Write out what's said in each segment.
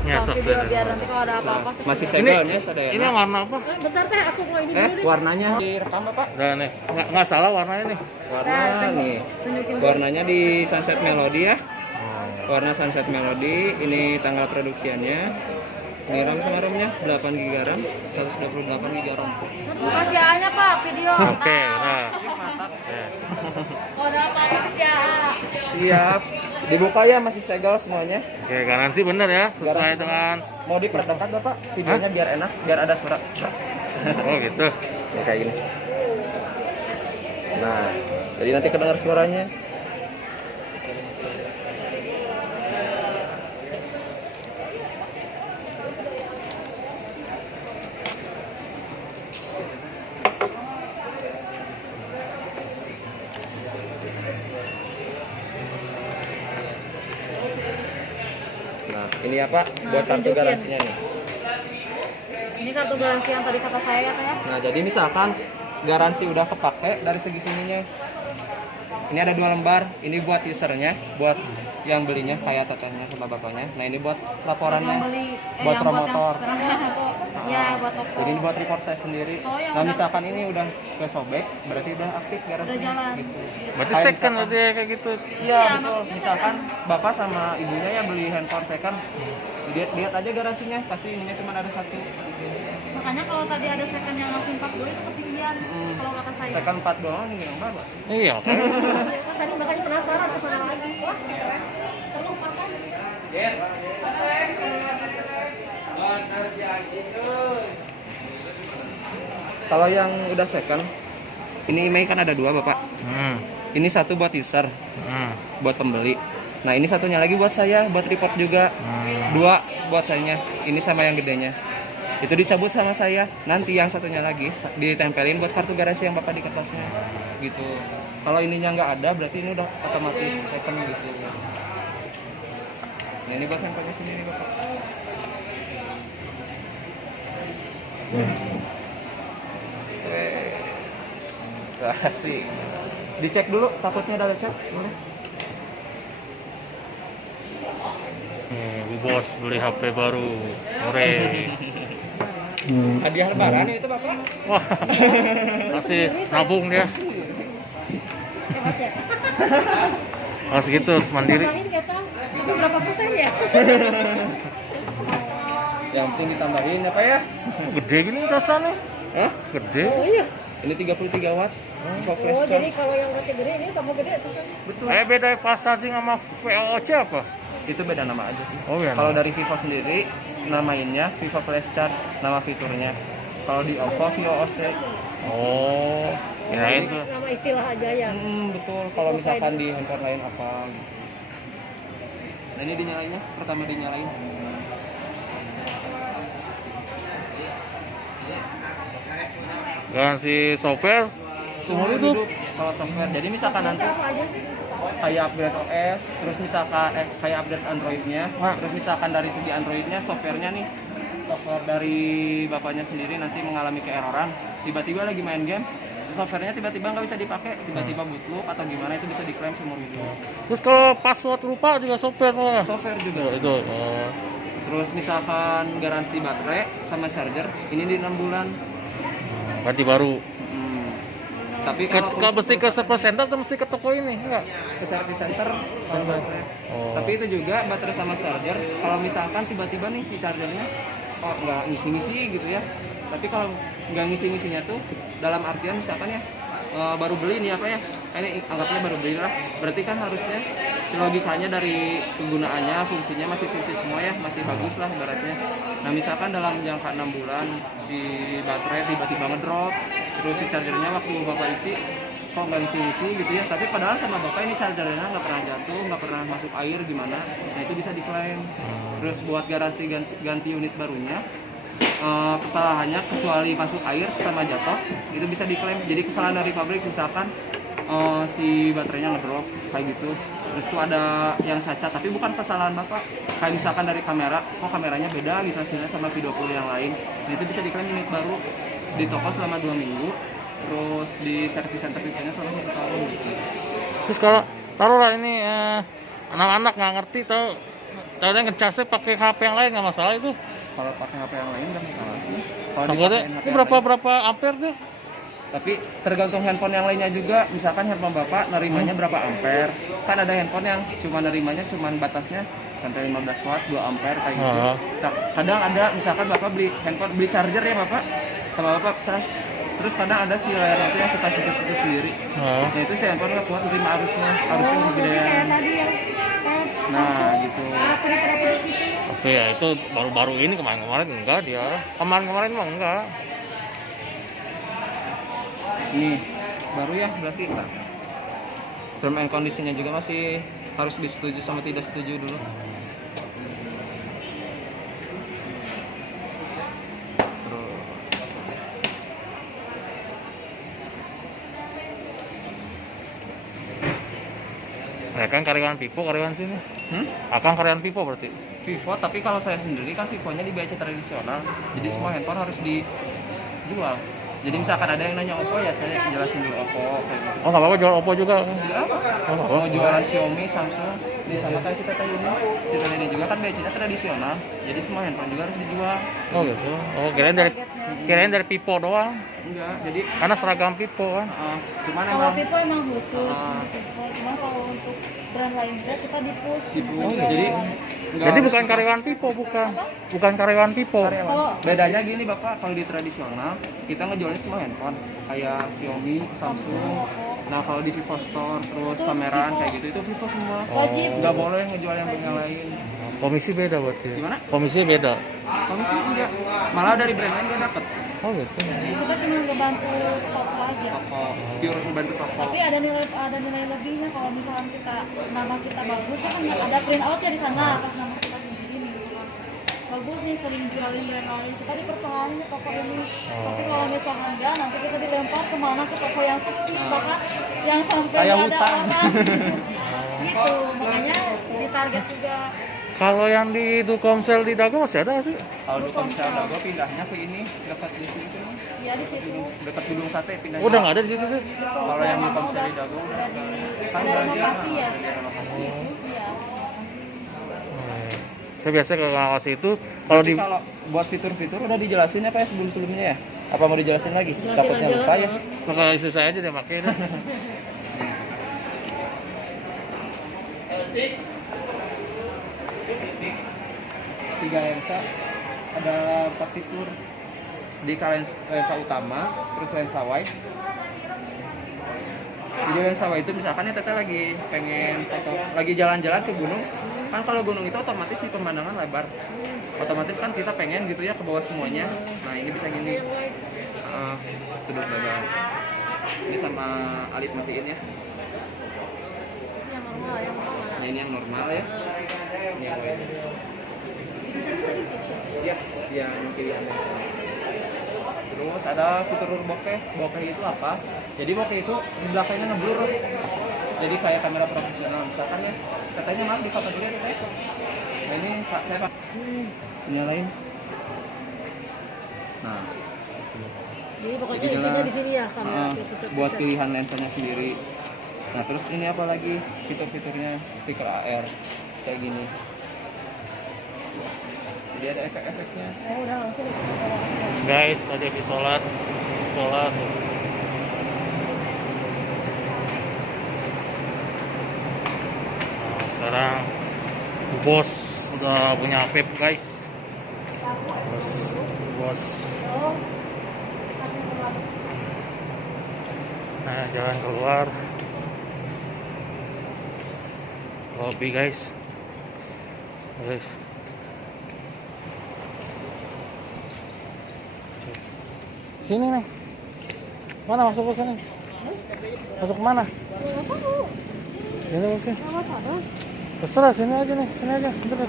Nyesok video deh. biar nanti kalau ada apa-apa. Masih segelnya ada ya. Ini yang warna apa? Bentar teh, aku mau ini dulu deh. Warnanya direkam Bapak? Udah nih, nggak salah warnanya nih. Warna nih. Tunjukin dulu. Warnanya di Sunset Melody ya. Oh. Warna Sunset Melody, ini tanggal produksiannya. Ini RAM sama ROM-nya 8 GB RAM, 128 GB ROM. Kasih A-nya Pak, video. Oke, nah. Oke. Kode apa kasih A? Siap. Dibuka ya, masih segel semuanya. Oke, garansi bener ya, sesuai Garansi. dengan. Mau diperdekat Bapak videonya biar enak, biar ada suara. Oh gitu. Ya, kayak gini. Nah, jadi nanti kedengar suaranya. Nah, ini apa? Buat kartu tunjukin. garansinya nih. Ini kartu garansi yang tadi kata saya ya Teh ya. Nah, jadi misalkan garansi udah kepake dari segi sininya. Ini ada 2 lembar. Ini buat usernya, buat yang belinya kayak tetehnya sama bapaknya. Nah, ini buat laporannya. Yang beli, buat promotor. Iya, buat toko. Jadi ini buat report saya sendiri. Oh, yang Nah, udah- misalkan ini udah kesobek, berarti udah aktif garansinya. Udah jalan. Gitu. Berarti Kayak second misalkan- berarti ya, kayak gitu. Iya, Iya, betul. maksudnya Misalkan bapak sama ibunya ya beli handphone second, lihat aja garansinya, pasti ininya cuma ada 1. Makanya kalau tadi ada second yang langsung 42 itu ketinggian. Kalau kata saya. Second 4 doang ini yang baru. Iya. Oke. Ya kan tadi makanya penasaran kesana lagi. Wah, si keren. Perlu makan. Kalau yang udah second, ini email kan ada 2 bapak. Ini 1 buat user, buat pembeli. Nah, ini satunya lagi buat saya, buat report juga. 2 buat sayanya. Ini sama yang gedenya. Itu dicabut sama saya. Nanti yang satunya lagi ditempelin buat kartu garansi yang bapak di kertasnya. Gitu. Kalau ininya nggak ada, berarti ini udah otomatis second gitu. Nah, ini buat handphonenya sendiri bapak. Asik. Dicek dulu, takutnya ada lecet. Boleh. Bu Bos beli HP baru. Ore. Hadiah lebaran itu bapak. Wah. Masih nabung dia. Hebat ya. Masih gitu mandiri. Tambahin nggak tahu. Itu berapa persen ya? Yang penting ditambahin apa ya? Gede gini rasanya. Hah? Gede. Oh iya. Ini 33 watt. Info flash Oh, jadi charge. kalau yang berarti gede ini tambah gede tuh. Betul. Beda fast charging sama VOC apa? Itu beda nama aja sih. Oh iya. Kalau dari Vivo sendiri namainnya Vivo Flash Charge, nama fiturnya. Kalau di Oppo VOC. Oh. Ya itu. Nama istilah aja ya. Betul. Kalau misalkan di handphone lain apa gitu. Nah, ini dinyalainnya, pertama dinyalain. Garansi software seumur hidup. Kalau software. Jadi misalkan nanti Apa aja sih? kayak upgrade OS, terus misalkan kayak upgrade Androidnya, Nah. terus misalkan dari segi Androidnya, softwarenya nih, software dari bapaknya sendiri nanti mengalami keeroran, tiba-tiba lagi main game, si softwarenya tiba-tiba nggak bisa dipakai, tiba-tiba bootloop atau gimana itu bisa diklaim seumur hidup. Terus kalau password lupa juga software Pak. Software juga. Oh, itu. Oh. Terus misalkan garansi baterai sama charger, ini di 6 bulan. Berarti baru. Tapi Kalau mesti ke service center atau mesti ke toko ini? Enggak. ke service center, kalau baterai. Oh. Tapi itu juga baterai sama charger. Kalau misalkan tiba-tiba nih si chargernya kok nggak ngisi-ngisi gitu ya. Tapi kalau nggak ngisi-ngisinya tuh dalam artian misalkan ya baru beli nih apa ya? Ini anggapnya baru beli lah. Berarti kan harusnya si logikanya dari penggunaannya, fungsinya masih fungsi semua ya, masih bagus lah ibaratnya. Nah misalkan dalam jangka 6 bulan si baterai tiba-tiba ngedrop, terus si chargernya waktu bapak isi kok nggak ngisi-ngisi gitu ya, tapi padahal sama bapak ini chargernya nggak pernah jatuh, nggak pernah masuk air gimana, nah itu bisa diklaim. Terus buat garansi ganti unit barunya, kesalahannya kecuali masuk air sama jatuh itu bisa diklaim. Jadi kesalahan dari pabrik misalkan si baterainya ngedrop kayak gitu, terus tuh ada yang cacat tapi bukan kesalahan bapak, kayak misalkan dari kamera, kok kameranya beda gitu hasilnya sama video call yang lain, nah itu bisa diklaim unit baru di toko selama 2 minggu, terus di service center nya selama 1 tahun gitu. Terus kalau taruhlah ini anak-anak nggak ngerti tahu Tadinya ngecasnya pakai HP yang lain nggak masalah itu. Kalau pakai HP yang lain nggak masalah sih. Kalau Takutnya dipakein HP ini yang lain. berapa ampere tuh? Tapi tergantung handphone yang lainnya juga. Misalkan handphone bapak nerimanya berapa ampere. Kan ada handphone yang cuma nerimanya cuma batasnya sampai 15 watt 2 ampere kayak gitu. Ah. Nah, kadang ada misalkan bapak beli handphone beli charger ya bapak sama bapak cas. Terus kadang ada si layarnya itu yang suka situ-situ sendiri. Nah, Nah itu si handphone nggak kuat nerima arusnya Jadi kegedean. kayak tadi yang Nah gitu. perap-perap gitu. tapi ya itu baru-baru ini kemarin-kemarin enggak dia. Kemarin-kemarin mah enggak. Nih baru ya berarti Pak. Term and kondisinya juga masih harus disetujui sama tidak setuju dulu. Terus Ya kan karyawan Vivo, karyawan sini. hmm? Akang karyawan Vivo berarti. Vivo, tapi kalau saya sendiri kan Vivonya di BC tradisional. Jadi semua handphone harus dijual. Jadi misalkan ada yang nanya Oppo ya saya jelasin dulu Oppo kayak gitu. Oh nggak apa-apa jual Oppo juga. Ya apa? Oh, Mau jualan Xiaomi, Samsung, ini sama kayak si Tata ini. Si Tata ini juga kan BC-nya tradisional. Jadi semua handphone juga harus dijual. Oh gitu. Oh kirain dari Vivo doang. Enggak, jadi Karena seragam Vivo kan. cuman Kalau emang Vivo emang khusus Ah. untuk Vivo. Cuma kalau untuk brand lain juga kita di push. Vivo. Gitu. Jadi enggak Jadi harus bukan kita- karyawan Vivo, bukan karyawan Vivo. karyawan. Kalau- Bedanya gini Bapak, kalau di tradisional kita ngejualnya semua handphone kayak Xiaomi, Samsung. Nah, kalau di Vivo Store terus Itu kameraan Vivo. kayak gitu itu Vivo semua. Wajib. Nggak boleh ngejual yang lain. Komisi beda berarti. Gimana? Komisi beda. Komisi enggak. Malah dari brand lain nggak dapet. Oh gitu. Kita cuma ngebantu toko aja. Toko pure membantu toko. Tapi ada nilai lebihnya kalau misalkan kita nama kita bagus ya kan ada print out ya di sana atas nama kita sendiri nih misalkan bagus nih sering jualin brand lain kita dipertahankan toko ini. Tapi kalau misalkan enggak nanti kita dilempar kemana ke toko yang sepi bahkan yang sampai Kayak nggak ada hutan. orang gitu makanya ditarget juga. Kalau yang di Telkomsel di Dago masih ada nggak sih? Kalau di Komsel Dago pindahnya ke ini dekat di situ. Iya di situ. Dekat gedung sate pindahnya. Udah nggak ada di situ sih. Kalau yang di Komsel di Dago udah di kan udah bagian renovasi ya. renovasi. Iya. Saya biasa ke kawas itu kalau di Kalau buat fitur-fitur udah dijelasin apa ya sebelum-sebelumnya ya? Apa mau dijelasin lagi? Takutnya lupa ya. kalau istri saya aja dia pakai deh. Tiga lensa, ada 4 fitur di lensa utama, terus lensa wide. Jadi lensa wide itu misalkan ya teteh lagi pengen foto, lagi jalan-jalan ke gunung, kan kalau gunung itu otomatis si pemandangan lebar, otomatis kan kita pengen gitu ya ke bawah semuanya. Nah ini bisa gini, sudut lebar. Ini sama alit matiin ya. Yang normal yang normal. Nah ini yang normal ya. Ini yang wide. Iya, yang pilihan. Terus ada fitur bokeh. Bokeh itu apa? Jadi bokeh itu sebelah kanan ngeblur. Jadi kayak kamera profesional misalkan ya. Katanya maaf di foto dulu ya guys. Nah ini Pak, saya Pak. Nyalain. Nah, Jadi pokoknya Jadi intinya jelas. di sini ya kamera buat pilihan lensanya sendiri. Nah, terus ini apa lagi fitur-fiturnya stiker AR kayak gini. Jadi ada efek-efeknya. Oh, udah langsung itu. Guys, tadi habis sholat. Nah, sekarang bos sudah punya vape guys. Bos. Oh. Nah, jalan keluar. Lobby guys. Sini nih. Mana masuk ke sini? Masuk kemana? Sini mungkin. Terserah sini aja nih, sini aja. Bentar.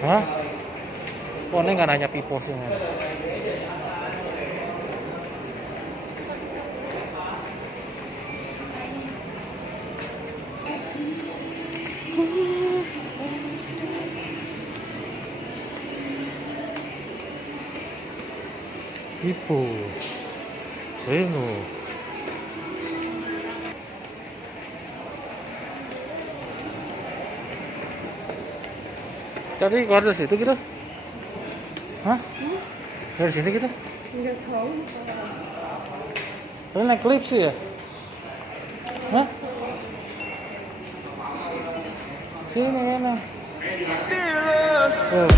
Hah? Kok ini nggak nanya Vivo sih? Ipo. Reno. Tadi keluar dari situ gitu? Hah? Dari sini gitu? Enggak tahu. Ini naik lift sih ya? Hah? Sini mana? Oh.